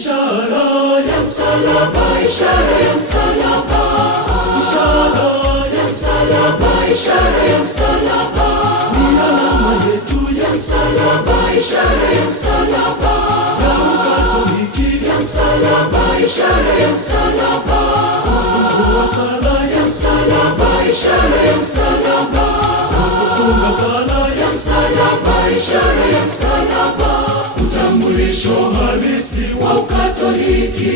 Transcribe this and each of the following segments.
Ishara ya msalaba, ishara ya msalaba, ishara ya msalaba, ishara ya msalaba, ni alama yetu ya msalaba, ishara ya msalaba, ya Ukatoliki ya msalaba, ishara ya msalaba, kufungua sala ya msalaba, ishara ya msalaba, kufunga sala ya msalaba, ishara ya msalaba, utambulisho halisi wa Ukatoliki.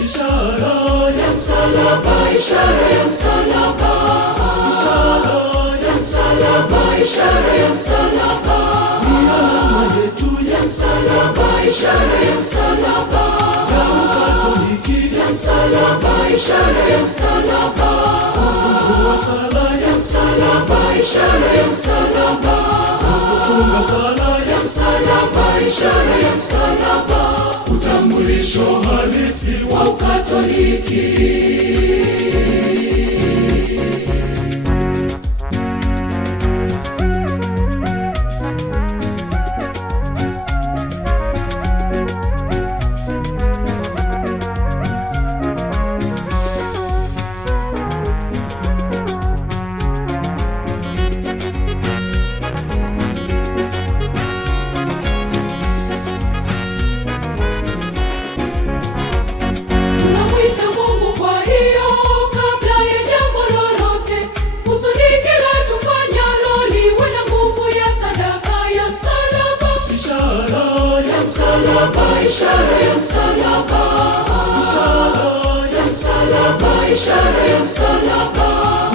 Ishara ya msalaba, ishara ya msalaba, ishara ya msalaba, ni alama yetu ya msalaba, ishara ya msalaba, ya Ukatoliki ya msalaba, ishara ya msalaba, kufungua sala ya msalaba, ishara ya msalaba, kufunga sala ya msalaba, ishara ya msalaba, utambulisho halisi wa Ukatoliki. Ishara ya msalaba, ishara ya msalaba, ishara ya msalaba,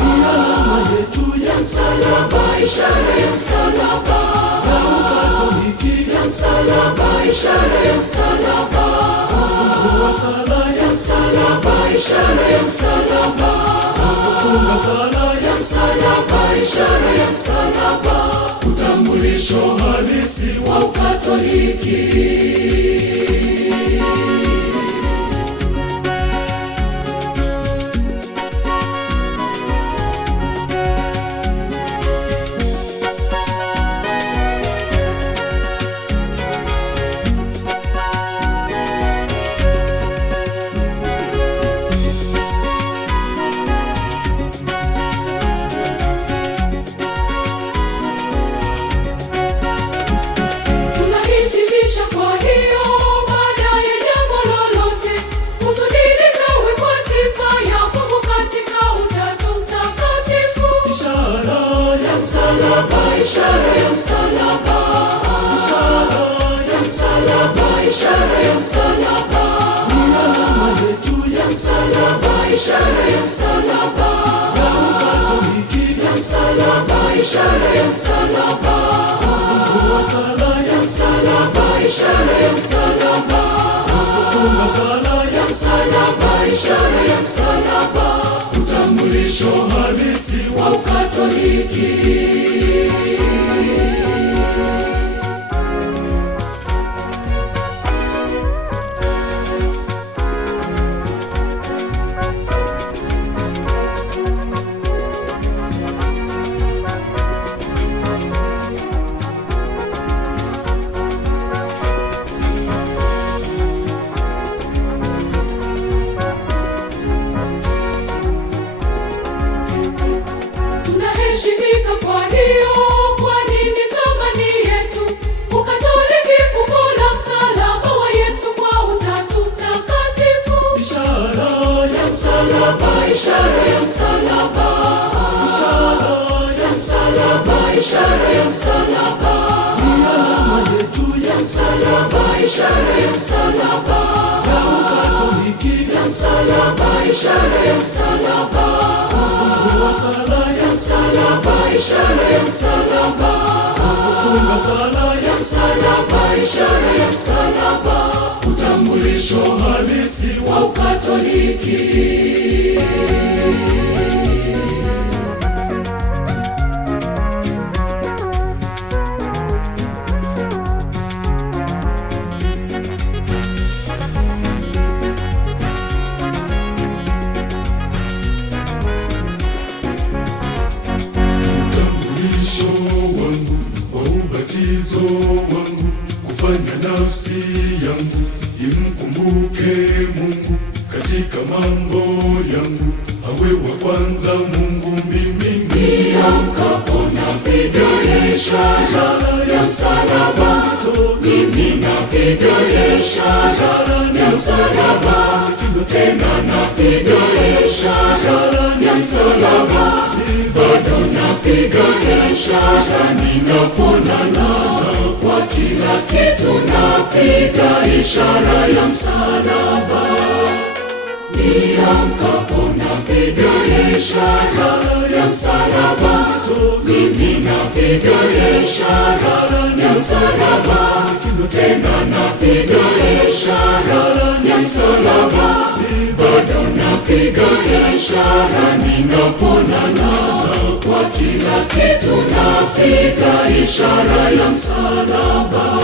ni alama yetu ya msalaba, ishara ya msalaba, ya Ukatoliki ya msalaba, ishara ya msalaba, kufungua sala ya msalaba, ishara ya msalaba, kufunga sala ya msalaba, ishara ya msalaba, utambulisho halisi wa Ukatoliki. Ishara ya msalaba, ishara ya msalaba, ishara ya msalaba, ni alama yetu ya msalaba, ishara ya msalaba, ya Ukatoliki ya msalaba, ishara ya msalaba, kufungua sala ya msalaba, ishara ya msalaba, kufunga sala ya msalaba, ishara ya msalaba, utambulisho halisi wa Ukatoliki. Ishara ya msalaba, ishara ya msalaba, ishara ya msalaba, ni alama yetu ya msalaba, ishara ya msalaba, ya Ukatoliki ya msalaba, ishara ya msalaba, kufungua sala ya msalaba, ishara ya msalaba, kufunga sala ya msalaba, ishara ya msalaba, utambulisho halisi wa Ukatoliki. Ubatizo wangu kufanya nafsi yangu imkumbuke Mungu katika mambo yangu, awe wa kwanza Mungu. Mimi niamkapo napiga ishara ya msalaba, mimi napiga ishara ya msalaba, tena napiga ishara ya msalaba, bado napiga ishara ninaponana, kwa kila kitu napiga ishara ya msalaba. Niamkapo napiga ishara ya msalaba, mimi napiga ishara ya msalaba, tena napiga ishara ya msalaba, bado napiga ishara ninaponana, kwa kila kitu napiga ishara ya msalaba.